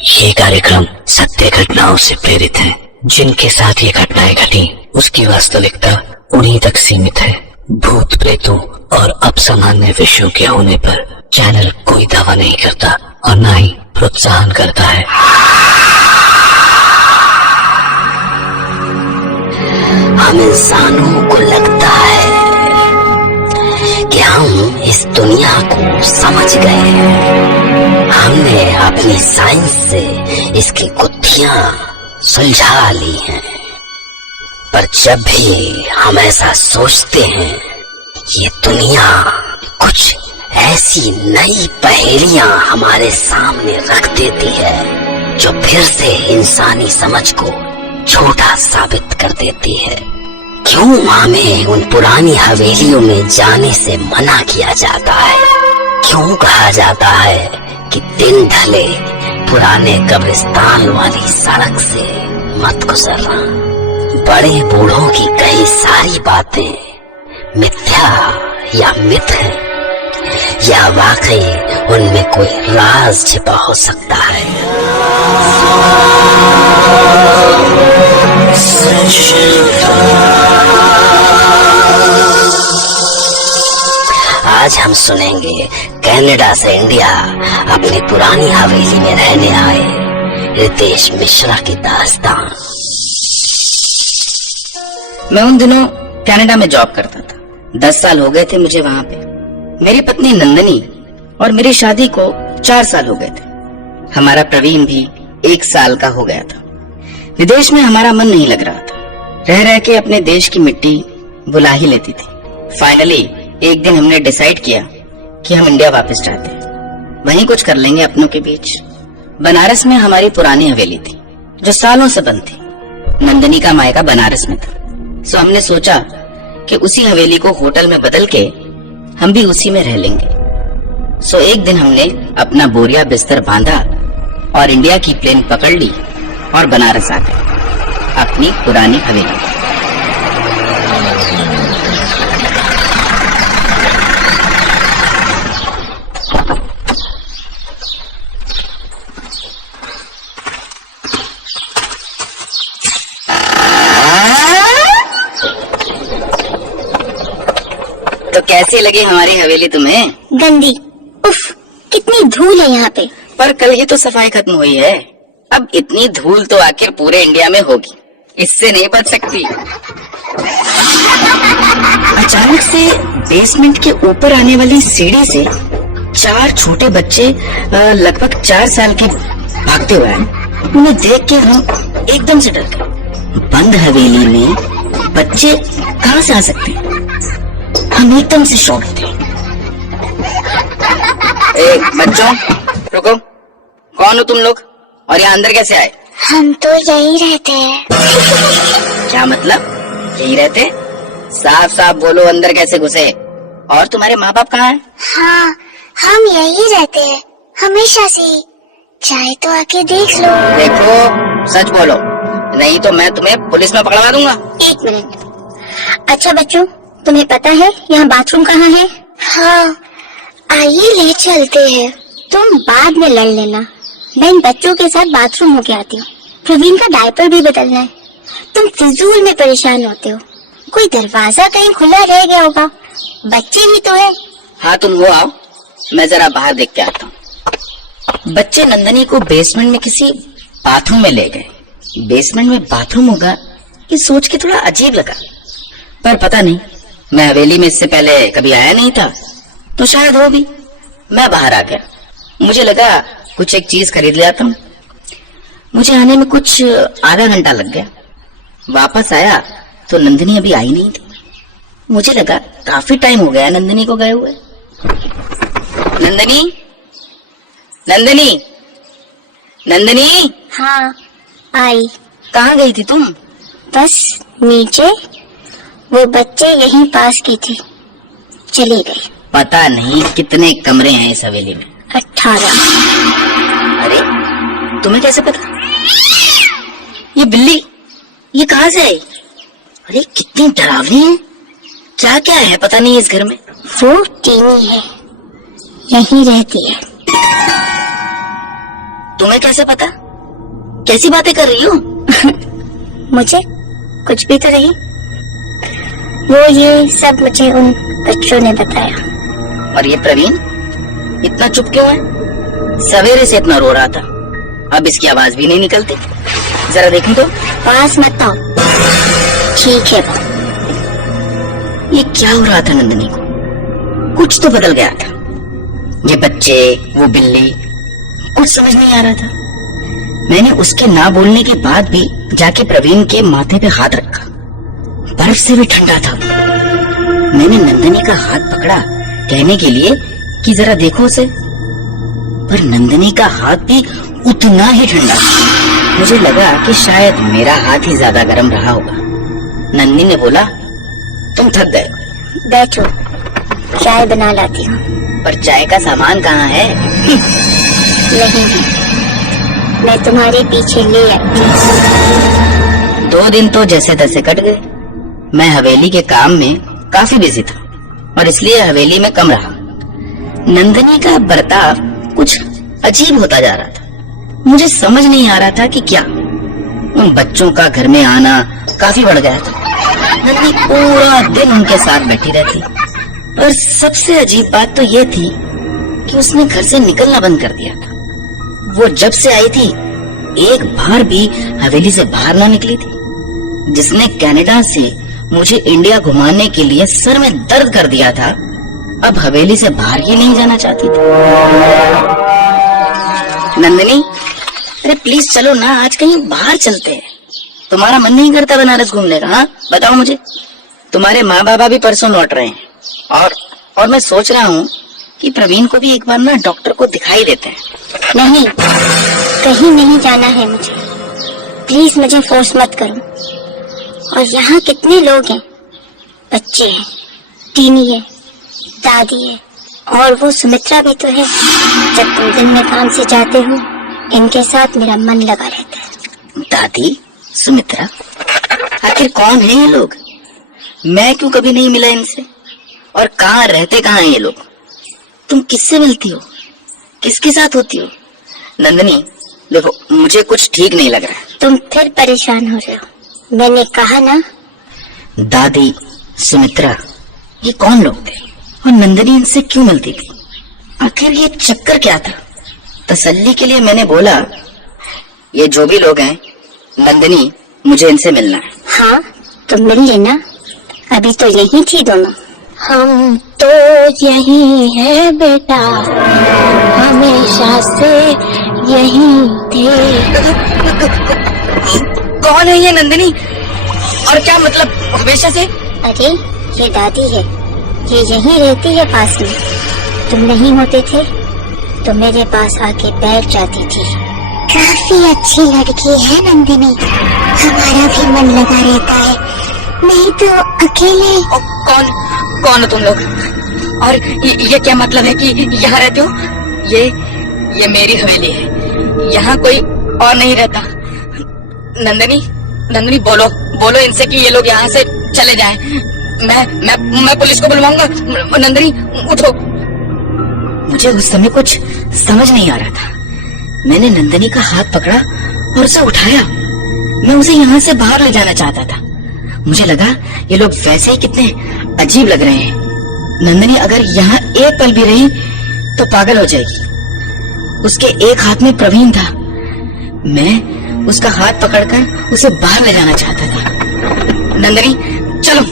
ये कार्यक्रम सत्य घटनाओं से प्रेरित है। जिनके साथ ये घटनाएं घटी उसकी वास्तविकता उन्हीं तक सीमित है। भूत प्रेतों और असामान्य विषयों के होने पर चैनल कोई दावा नहीं करता और न ही प्रोत्साहन करता है। हम इंसानों को लगता है कि हम इस दुनिया को समझ गए हैं। हमने अपनी साइंस से इसकी गुत्थियां सुलझा ली हैं, पर जब भी हम ऐसा सोचते हैं, ये दुनिया कुछ ऐसी नई पहेलियां हमारे सामने रख देती है जो फिर से इंसानी समझ को छोटा साबित कर देती है। क्यों हमें उन पुरानी हवेलियों में जाने से मना किया जाता है? क्यों कहा जाता है कि दिन ढले पुराने कब्रिस्तान वाली सड़क से मत गुजरना? बड़े बूढ़ों की कई सारी बातें मिथ्या या मिथ है, या वाकई उनमें कोई राज छिपा हो सकता है। आज हम सुनेंगे कनाडा से इंडिया अपनी पुरानी हवेली में रहने आए रितेश मिश्रा की दास्तान। मैं उन दिनों कनाडा में जॉब करता था। 10 साल हो गए थे मुझे वहाँ पे। मेरी पत्नी नंदनी और मेरी शादी को 4 साल हो गए थे। हमारा प्रवीण भी 1 साल का हो गया था। विदेश में हमारा मन नहीं लग रहा था। रह रह के अपने देश की मिट्टी बुला ही लेती थी। फाइनली एक दिन हमने डिसाइड किया कि हम इंडिया वापस जाते हैं, वहीं कुछ कर लेंगे अपनों के बीच। बनारस में हमारी पुरानी हवेली थी जो सालों से बंद थी। नंदनी का मायका बनारस में था, सो हमने सोचा कि उसी हवेली को होटल में बदल के हम भी उसी में रह लेंगे। सो एक दिन हमने अपना बोरिया बिस्तर बांधा और इंडिया की प्लेन पकड़ ली और बनारस आ गए अपनी पुरानी हवेली। तो कैसी लगी हमारी हवेली तुम्हें? गंदी। उफ, कितनी धूल है यहाँ पे। पर कल ही तो सफाई खत्म हुई है। अब इतनी धूल तो आखिर पूरे इंडिया में होगी, इससे नहीं बच सकती। अचानक से बेसमेंट के ऊपर आने वाली सीढ़ी से 4 छोटे बच्चे लगभग 4 साल के भागते हुए आए। उन्हें देख के हम एकदम से डर गए। बंद हवेली में बच्चे कहाँ से आ सकते हैं? हम एकदम से शॉक थे। बच्चों रुको, कौन हो तुम लोग और यहाँ अंदर कैसे आए? हम तो यही रहते हैं। क्या मतलब यही रहते? साफ साफ बोलो, अंदर कैसे घुसे? और तुम्हारे माँ बाप कहाँ हैं? हाँ, हम यही रहते हैं हमेशा से। चाहे तो आके देख लो। देखो, सच बोलो, नहीं तो मैं तुम्हें पुलिस में पकड़वा दूंगा। 1 मिनट। अच्छा बच्चों, तुम्हें पता है यहाँ बाथरूम कहाँ है? हाँ, आइए ले चलते हैं। तुम बाद में लड़ लेना, मैं इन बच्चों के साथ बाथरूम होके आती हूँ। प्रवीण का डायपर भी बदलना है। तुम फिजूल में परेशान होते हो। कोई दरवाजा कहीं खुला रह गया होगा, बच्चे ही तो है। हाँ, तुम वो आओ, मैं जरा बाहर देख के आता हूँ। बच्चे नंदनी को बेसमेंट में किसी बाथरूम में ले गए। बेसमेंट में बाथरूम होगा ये सोच के थोड़ा अजीब लगा, पर पता नहीं, मैं हवेली में इससे पहले कभी आया नहीं था, तो शायद हो भी। मैं बाहर आ गया। मुझे लगा कुछ एक चीज खरीद लाता हूँ। मुझे आने में कुछ आधा घंटा लग गया। वापस आया तो नंदनी अभी आई नहीं थी। मुझे लगा काफी टाइम हो गया नंदनी को गए हुए। नंदनी, नंदनी, नंदनी। हाँ, आई। कहाँ गई थी तुम? बस नीचे, वो बच्चे यहीं पास की थी, चली गई। पता नहीं कितने कमरे हैं इस हवेली में। 18। अरे तुम्हें कैसे पता? ये बिल्ली ये कहाँ से आई? अरे कितनी डरावनी है। क्या क्या है पता नहीं इस घर में। वो टीनी है, यहीं रहती है। तुम्हें कैसे पता? कैसी बातें कर रही हो? मुझे कुछ भी तो नहीं, वो ये सब मुझे उन बच्चों ने बताया। और ये प्रवीण इतना चुप क्यों है? सवेरे से इतना रो रहा था, अब इसकी आवाज भी नहीं निकलती। जरा देखूं तो। पास मत आओ। ठीक है। ये क्या हो रहा था नंदिनी को? कुछ तो बदल गया था। ये बच्चे, वो बिल्ली, कुछ समझ नहीं आ रहा था। मैंने उसके ना बोलने के बाद भी जाके प्रवीण के माथे पे हाथ रखा। बर्फ से भी ठंडा था। मैंने नंदिनी का हाथ पकड़ा कहने के लिए कि जरा देखो उसे, पर नंदिनी का हाथ भी उतना ही ठंडा था। मुझे लगा कि शायद मेरा हाथ ही ज्यादा गर्म रहा होगा। नंदिनी ने बोला, तुम थक गए, बैठो, चाय बना लाती हूँ। पर चाय का सामान कहाँ है? नहीं, मैं तुम्हारे पीछे ले आई। 2 दिन तो जैसे तैसे कट गए। मैं हवेली के काम में काफी बिजी था और इसलिए हवेली में कम रहा। नंदिनी का बर्ताव कुछ अजीब होता जा रहा था। मुझे समझ नहीं आ रहा था कि क्या। उन बच्चों का घर में आना काफी बढ़ गया था। नंदिनी पूरा दिन उनके साथ बैठी रहती, और सबसे अजीब बात तो ये थी कि उसने घर से निकलना बंद कर दिया था। वो जब से आई थी एक बार भी हवेली से बाहर ना निकली थी। जिसने कनाडा से मुझे इंडिया घुमाने के लिए सर में दर्द कर दिया था, अब हवेली से बाहर ही नहीं जाना चाहती थी। नंदिनी, अरे प्लीज चलो ना, आज कहीं बाहर चलते हैं। तुम्हारा मन नहीं करता बनारस घूमने का? हाँ बताओ मुझे। तुम्हारे माँ बाबा भी परसों लौट रहे हैं और मैं सोच रहा हूँ कि प्रवीण को भी एक बार ना डॉक्टर को दिखाई देते हैं। नहीं, कहीं नहीं जाना है मुझे। प्लीज मुझे फोर्स मत करो। और यहाँ कितने लोग हैं, बच्चे हैं, टीनी है, दादी है, और वो सुमित्रा भी तो है। जब तुम दिन में काम से जाते हो, इनके साथ मेरा मन लगा रहता है। दादी, सुमित्रा, आखिर कौन है ये लोग? मैं क्यों कभी नहीं मिला इनसे? और कहाँ रहते कहाँ हैं ये लोग? तुम किससे मिलती हो? किसके साथ होती हो? नंदिनी देखो, मुझे कुछ ठीक नहीं लग रहा। तुम फिर परेशान हो रहे हो। मैंने कहा ना। दादी, सुमित्रा, ये कौन लोग थे और नंदिनी इनसे क्यों मिलती थी? आखिर ये चक्कर क्या था? तसल्ली के लिए मैंने बोला, ये जो भी लोग हैं, नंदिनी मुझे इनसे मिलना है। हाँ तो मिल लेना, अभी तो यही थी दोनों। हम तो यही है बेटा, हमेशा से यही थे। कौन है ये नंदिनी? और क्या मतलब हमेशा से? अरे ये दादी है, ये यहीं रहती है पास में। तुम नहीं होते थे तो मेरे पास आके बैठ जाती थी। काफी अच्छी लड़की है नंदिनी, हमारा भी मन लगा रहता है। नहीं तो अकेले। कौन हो तुम लोग? और ये क्या मतलब है कि यहाँ रहते हो? ये मेरी हवेली है, यहाँ कोई और नहीं रहता। नंदिनी बोलो इनसे कि ये लोग यहाँ से चले जाएं। मैं पुलिस को बुलवाऊंगा। नंदिनी उठो। मुझे उस समय कुछ समझ नहीं आ रहा था। मैंने नंदिनी का हाथ पकड़ा और उसे उठाया। मैं उसे यहाँ से बाहर ले जाना चाहता था। मुझे लगा ये लोग वैसे ही कितने अजीब लग रहे हैं। नंदिनी अगर यहाँ एक पल भी रही तो पागल हो जाएगी। उसके एक हाथ में प्रवीण था। मैं उसका हाथ पकड़कर उसे बाहर ले जाना चाहता था। नंदिनी चलो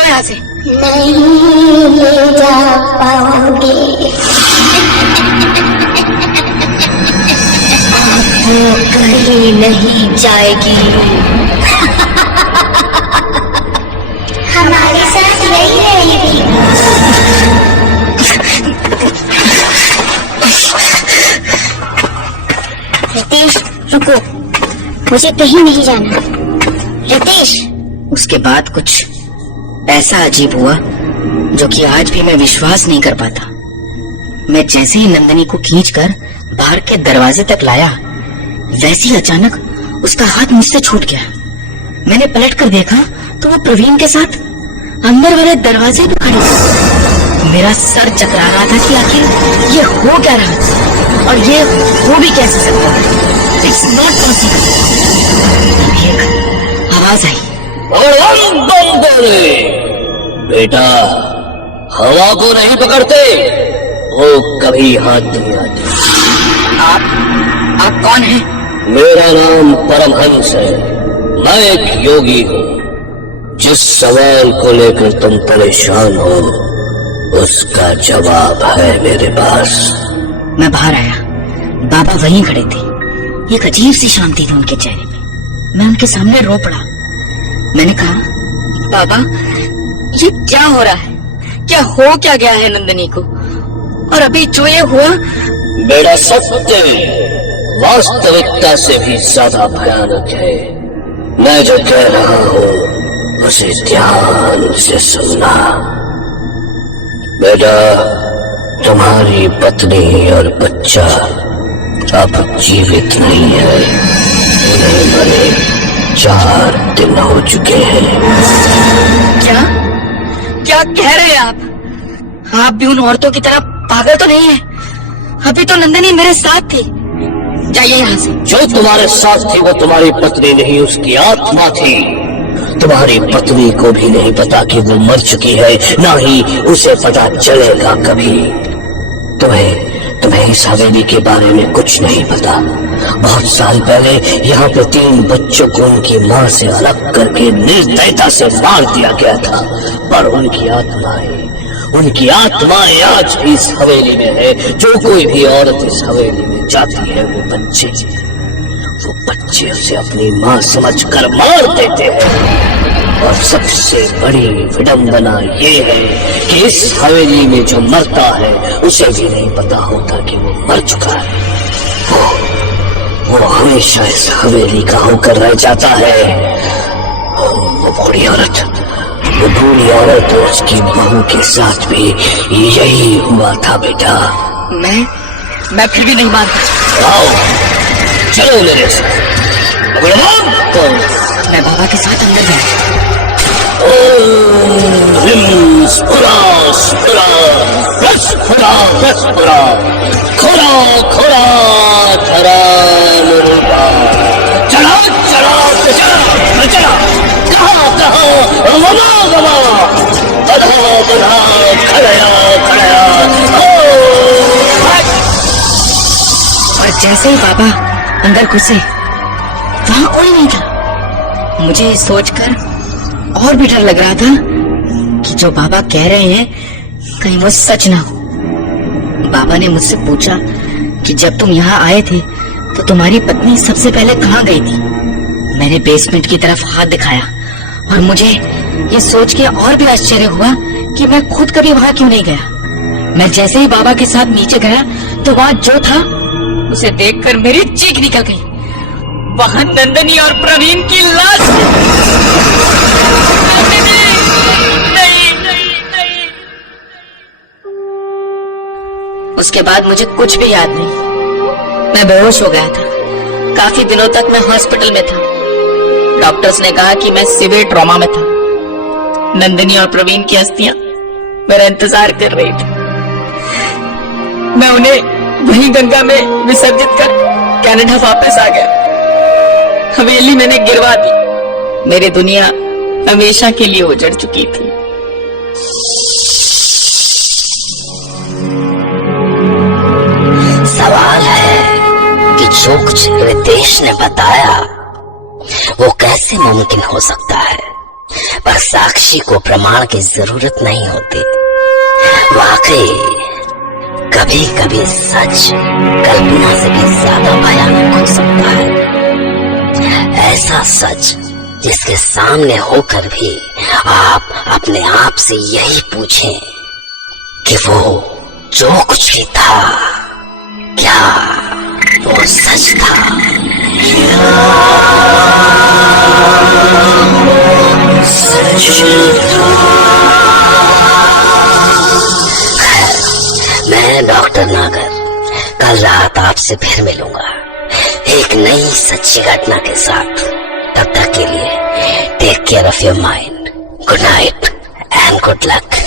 यहाँ से। नहीं ले जा पाओगे, वो कहीं नहीं जाएगी। हमारे साथ यही रहेगी। रितेश रुको, मुझे कहीं नहीं जाना। रितेश। उसके बाद कुछ ऐसा अजीब हुआ जो कि आज भी मैं विश्वास नहीं कर पाता। मैं जैसे ही नंदिनी को खींचकर बाहर के दरवाजे तक लाया, वैसे ही अचानक उसका हाथ मुझसे छूट गया। मैंने पलट कर देखा तो वो प्रवीण के साथ अंदर वाले दरवाजे पे खड़ी थी। मेरा सर चकरा रहा था कि आखिर ये हो क्या रहा था। और ये हो भी कैसे सकता है? It's not possible. तभी एक आवाज आई, बेटा, हवा को नहीं पकड़ते, वो कभी हाथ नहीं आते। आप कौन हैं? मेरा नाम परमहंस है। मैं एक योगी हूँ। जिस सवाल को लेकर तुम परेशान हो, उसका जवाब है मेरे पास। मैं बाहर आया, बाबा वहीं खड़े थे। एक अजीब सी शांति थी उनके चेहरे में। मैं उनके सामने रो पड़ा। मैंने कहा, बाबा, ये क्या हो रहा है? क्या हो क्या गया है नंदिनी को? और अभी जो ये हुआ, मेरा सत्य वास्तविकता से भी ज्यादा भयानक है। मैं जो कह रहा हूँ उसे ध्यान से सुनना। बेटा, तुम्हारी पत्नी और बच्चा अब जीवित नहीं है। उन्हें मरे 4 दिन हो चुके हैं। क्या क्या कह रहे हैं आप? आप भी उन औरतों की तरह पागल तो नहीं है? अभी तो नंदिनी मेरे साथ थी। जाइए यहाँ से। जो तुम्हारे साथ थी वो तुम्हारी पत्नी नहीं, उसकी आत्मा थी। तुम्हारी पत्नी को भी नहीं पता कि वो मर चुकी है, ना ही उसे पता चलेगा कभी। तुम्हें इस हवेली के बारे में कुछ नहीं पता। बहुत साल पहले यहाँ पे 3 बच्चों को उनकी माँ से अलग करके निर्दयता से मार दिया गया था। पर उनकी आत्माएं आज भी इस हवेली में है। जो कोई भी औरत इस हवेली में जाती है, वो बच्चे उसे अपनी माँ समझकर मार देते हैं। और सबसे बड़ी विडंबना ये है कि इस हवेली में जो मरता है, उसे भी नहीं पता होता कि वो मर चुका है। वो हमेशा इस हवेली का होकर रह जाता है। वो बूढ़ी औरत और उसकी बहू के साथ भी यही हुआ था बेटा। मैं फिर भी नहीं मानता। आओ, चलो मेरे साथ। तो मैं बाबा के साथ अंदर गया। और जैसे ही बाबा अंदर घुसे, वहां कोई नहीं था। मुझे सोचकर और भी डर लग रहा था कि जो बाबा कह रहे हैं कहीं वो सच ना हो। बाबा ने मुझसे पूछा कि जब तुम यहाँ आए थे तो तुम्हारी पत्नी सबसे पहले कहाँ गई थी? मैंने बेसमेंट की तरफ हाथ दिखाया और मुझे ये सोच के और भी आश्चर्य हुआ कि मैं खुद कभी वहां क्यों नहीं गया। मैं जैसे ही बाबा के साथ नीचे गया तो वहां जो था उसे देखकर मेरी चीख निकल गई। वहां नंदिनी और प्रवीण की लाश। उसके बाद मुझे कुछ भी याद नहीं। मैं बेहोश हो गया था। काफी दिनों तक मैं हॉस्पिटल में था। डॉक्टर्स ने कहा कि मैं सीवियर ट्रॉमा में था। नंदिनी और प्रवीण की अस्थियां मेरा इंतजार कर रही थी। मैं उन्हें वहीं गंगा में विसर्जित कर कनाडा वापस आ गया। हवेली मैंने गिरवा दी। मेरी दुनिया हमेशा के लिए उजड़ चुकी थी। सवाल है कि जो कुछ रितेश ने बताया वो कैसे मुमकिन हो सकता है, पर साक्षी को प्रमाण की जरूरत नहीं होती। वाकई कभी कभी सच कल्पना से भी ज्यादा भयानक हो सकता है। ऐसा सच जिसके सामने होकर भी आप अपने आप से यही पूछें कि वो जो कुछ भी था, क्या वो सच था? मैं डॉक्टर नागर कल रात आपसे फिर मिलूंगा एक नई सच्ची घटना के साथ। तब तक के लिए take care of your mind. Good night and good luck.